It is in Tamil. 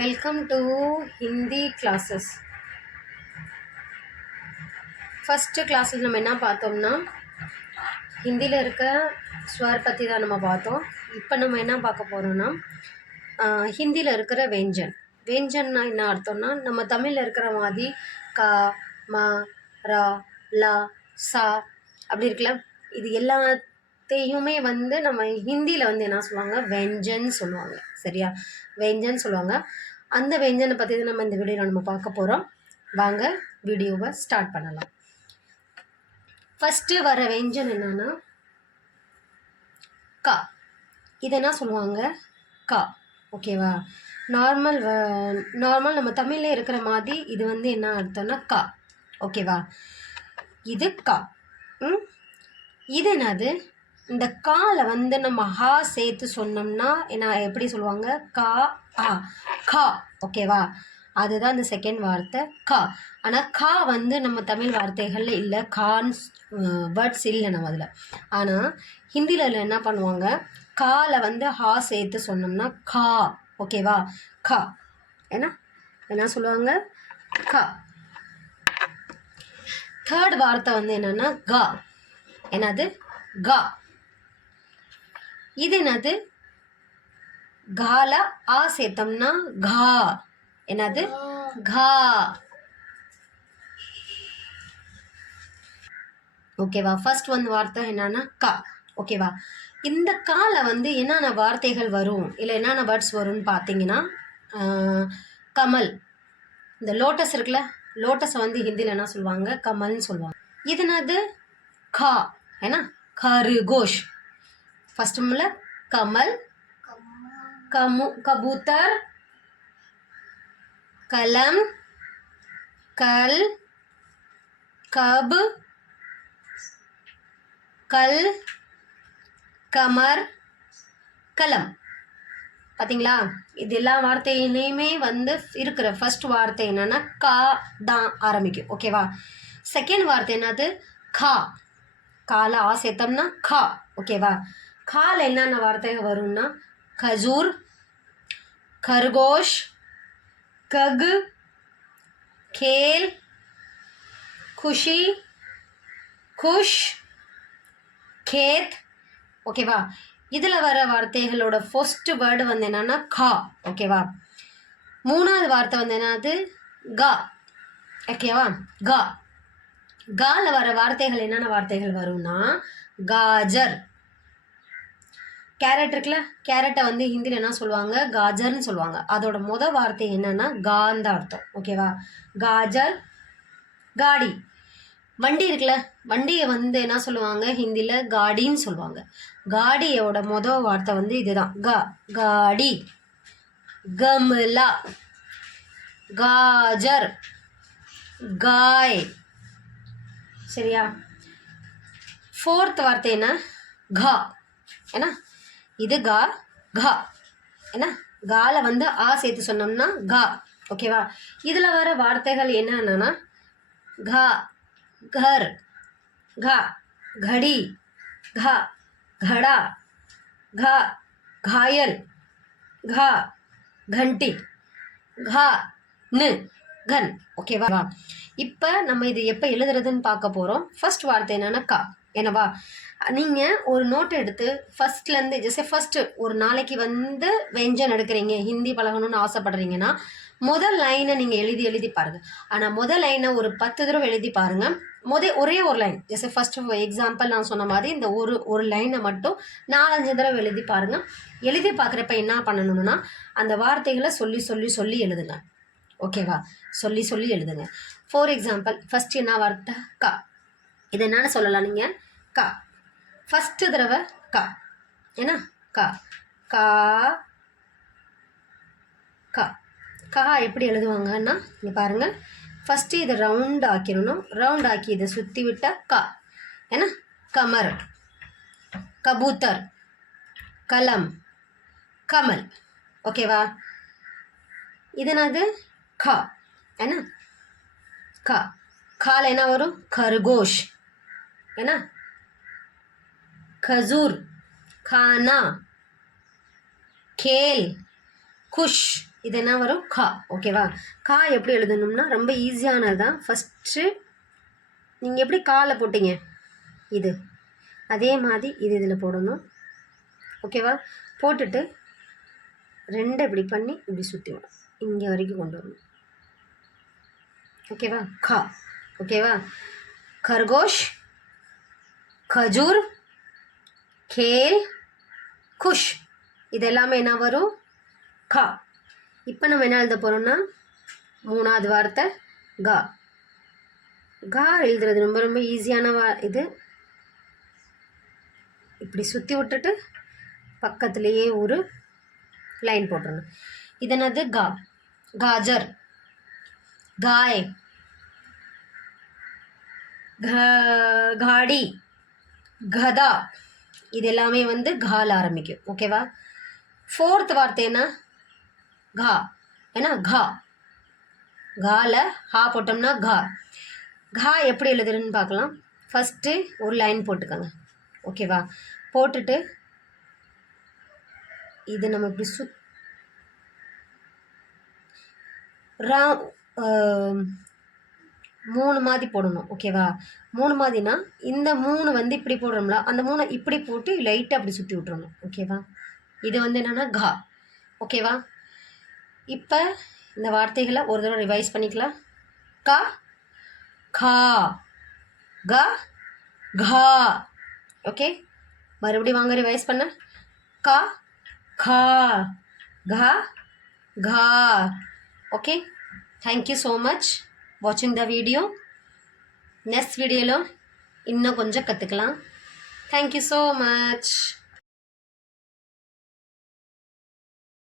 Welcome to Hindi classes. First கிளாஸில் நம்ம என்ன பார்த்தோம்னா ஹிந்தியில் இருக்க ஸ்வர் பற்றி தான் நம்ம பார்த்தோம். இப்போ நம்ம என்ன பார்க்க போகிறோம்னா ஹிந்தியில் இருக்கிற வேஞ்சன்னா என்ன அர்த்தம்னா நம்ம தமிழில் இருக்கிற மாதிரி கா மா ரா லா சா அப்படி இருக்குல்ல, இது எல்லாத்தையுமே நம்ம ஹிந்தியில் என்ன சொல்லுவாங்க, வெஞ்சன் சொல்லுவாங்க. சரியா, வெஞ்சன் சொல்லுவாங்க. அந்த வெஞ்சனை பற்றி தான் நம்ம இந்த வீடியோவில் நம்ம பார்க்க போகிறோம். வாங்க வீடியோவை ஸ்டார்ட் பண்ணலாம். ஃபஸ்ட்டு வர வெஞ்சன் என்னன்னா கா. இது என்ன சொல்லுவாங்க, கா. ஓகேவா, நார்மல் நம்ம தமிழில் இருக்கிற மாதிரி இது என்ன அர்த்தம்னா கா. ஓகேவா, இது கா. இது என்னது, இந்த காலை நம்ம ஹா சேர்த்து சொன்னோம்னா என்ன எப்படி சொல்லுவாங்க, கா ஆ கா. ஓகேவா, அதுதான் இந்த செகண்ட் வார்த்தை கா. ஆனால் கா நம்ம தமிழ் வார்த்தைகளில் இல்லை, கான் வேர்ட்ஸ் இல்லை நம்ம அதில். ஆனால் ஹிந்தியில் என்ன பண்ணுவாங்க, காலை ஹா சேர்த்து சொன்னோம்னா கா. ஓகேவா, கா. என்ன சொல்லுவாங்க, கா. தேர்ட் வார்த்தை என்னன்னா கா. என்னது, கா. இது என்னது, கால ஆ சேர்த்தோம்னா கா. என்னது, கா. ஓகேவா, ஃபர்ஸ்ட் வார்த்தை என்னன்னா கா. ஓகேவா, இந்த கால என்னென்ன வார்த்தைகள் வரும் இல்லை என்னென்ன வேர்ட்ஸ் வரும்னு பார்த்தீங்கன்னா கமல். இந்த லோட்டஸ் இருக்குல்ல, லோட்டஸை ஹிந்தியில் என்ன சொல்லுவாங்க, கமல்னு சொல்லுவாங்க. இது என்னது, கா. ஏன்னா खरगोश. फर्स्ट मुला कमल, कबूतर, कलम, कल, कब, कल, कमर, कलम. பார்த்தீங்களா, இது எல்லா வார்த்தையிலையுமே இருக்கிற ஃபர்ஸ்ட் வார்த்தை என்னன்னா கா தான் ஆரம்பிக்கும். ஓகேவா, செகண்ட் வார்த்தை என்னது, கா. கால ஆ சேர்த்தோம்னா கா. ஓகேவா, கால என்னென்ன வார்த்தைகள் வரும்னா खजूर, खरगोश, कग, खेल, खुशी, खुश, खेत. ஓகேவா, இதில் வர வார்த்தைகளோட ஃபர்ஸ்ட் வேர்டு என்னன்னா கா. ஓகேவா, மூணாவது வார்த்தை என்னது, கா. ஓகேவா, கா. கால வர வார்த்தைகள் என்னென்ன வார்த்தைகள் வரும்னா காஜர். கேரட் இருக்குல்ல, கேரட்டை ஹிந்தியில் என்ன சொல்லுவாங்க, காஜர்னு சொல்லுவாங்க. அதோட வார்த்தை என்னன்னா காந்த அர்த்தம். ஓகேவா, காஜர். காடி, வண்டி இருக்குல்ல, வண்டியை என்ன சொல்லுவாங்க ஹிந்தியில், காடின்னு சொல்லுவாங்க. காடியோட வார்த்தை இதுதான், கா. காடி. கமலா, காஜர், காய். சரியா, ஃபோர்த் வார்த்தை என்ன, கா. ஏன்னா இது கா, கா. என்ன, கால ஆ சேர்த்து சொன்னோம்னா கா. ஓகேவா, இதில் வர வார்த்தைகள் என்னன்னா கா, घर, घा, घड़ी, घा, घड़ा, घा, घायल, घा, घंटी, घा, न, கன். ஓகேவா, இப்போ நம்ம இது எப்போ எழுதுறதுன்னு பார்க்க போகிறோம். ஃபர்ஸ்ட் வார்த்தை என்னன்னா கா. என்னவா, நீங்கள் ஒரு நோட் எடுத்து ஃபர்ஸ்ட்லேருந்து ஃபர்ஸ்ட்டு ஒரு நாளைக்கு வெஞ்சன் எடுக்கிறீங்க, ஹிந்தி பழகணும்னு ஆசைப்படுறீங்கன்னா முதல் லைனை நீங்கள் எழுதி பாருங்கள். ஆனால் முதல் லைனை ஒரு 10 தடவை எழுதி பாருங்கள். ஒரே ஒரு லைன் ஃபர்ஸ்ட் எக்ஸாம்பிள் நான் சொன்ன மாதிரி இந்த ஒரு லைனை மட்டும் 4-5 தடவை எழுதி பாருங்கள். எழுதி பார்க்குறப்ப என்ன பண்ணணும்னா அந்த வார்த்தைகளை சொல்லி எழுதுங்க. ஓகேவா, சொல்லி எழுதுங்க. ஃபார் எக்ஸாம்பிள் ஃபர்ஸ்ட் என்ன வார்த்தை, கா. இது என்னன்னு சொல்லலாம் நீங்கள், கா. ஃபஸ்ட்டு தடவை கா. ஏன்னா கா, கா, கா. கா எப்படி எழுதுவாங்கன்னா இங்கே பாருங்கள், ஃபஸ்ட்டு இதை ரவுண்ட் ஆக்கிடணும். ரவுண்ட் ஆக்கி இதை சுற்றி விட்டால் கா. ஏன்னா கமர், கபூத்தர், கலம், கமல். ஓகேவா, இதனது கா. ஏன்னா கா. கால என்ன வரும், खरगोश. ஏன்னா खजूर, खाना, खेल, खुश. இது என்ன வரும்? கா. ஓகேவா? கா எப்படி எழுதணும்னா ரொம்ப ஈஸியானது தான். ஃபஸ்ட்டு நீங்கள் எப்படி காலை போட்டீங்க இது, அதே மாதிரி இது இதில் போடணும். ஓகேவா? போட்டுட்டு ரெண்டை இப்படி பண்ணி இப்படி சுற்றி விடணும், இங்கே வரைக்கும் கொண்டு வரணும். ஓகேவா? கா. ஓகேவா? खरगोश, खजूर, खेल, खुश, இது எல்லாமே என்ன வரும்? கா. இப்போ நம்ம என்ன எழுத போகிறோம்னா மூணாவது வார்த்தை கா. கா எழுதுறது ரொம்ப ரொம்ப ஈஸியான இது. இப்படி சுற்றி விட்டுட்டு பக்கத்துலேயே ஒரு லைன் போட்டுடணும். இது என்னது? கா. காஜர், காய், காடி, கதா, இது எல்லாமே வந்து கால ஆரம்பிக்கும். ஓகேவா? ஃபோர்த் வார்த்தை என்ன? கா. ஏன்னா கா, கால ஹா போட்டோம்னா கா. கா எப்படி எழுதுறதுன்னு பார்க்கலாம். ஃபஸ்ட்டு ஒரு லைன் போட்டுக்கோங்க. ஓகேவா? போட்டுட்டு இது நம்ம இப்படி மூணு மாதிரி போடணும். ஓகேவா? மூணு மாதிரினா இந்த மூணு வந்து இப்படி போடுறோம்ல, அந்த மூணை இப்படி போட்டு லைட்டாக அப்படி சுற்றி விட்டுறணும். ஓகேவா? இது வந்து என்னென்னா கா. ஓகேவா? இப்போ இந்த வார்த்தைகளை ஒரு தடவை ரிவைஸ் பண்ணிக்கலாம். கா, கா, க, கா. ஓகே, மறுபடியும் வாங்க ரிவைஸ் பண்ண. கா, கா, கா, கா. ஓகே, தேங்க்யூ ஸோ மச் வாட்சிங் த வீடியோ. நெக்ஸ்ட் வீடியோவில் இன்னும் கொஞ்சம் கற்றுக்கலாம். Thank you so much.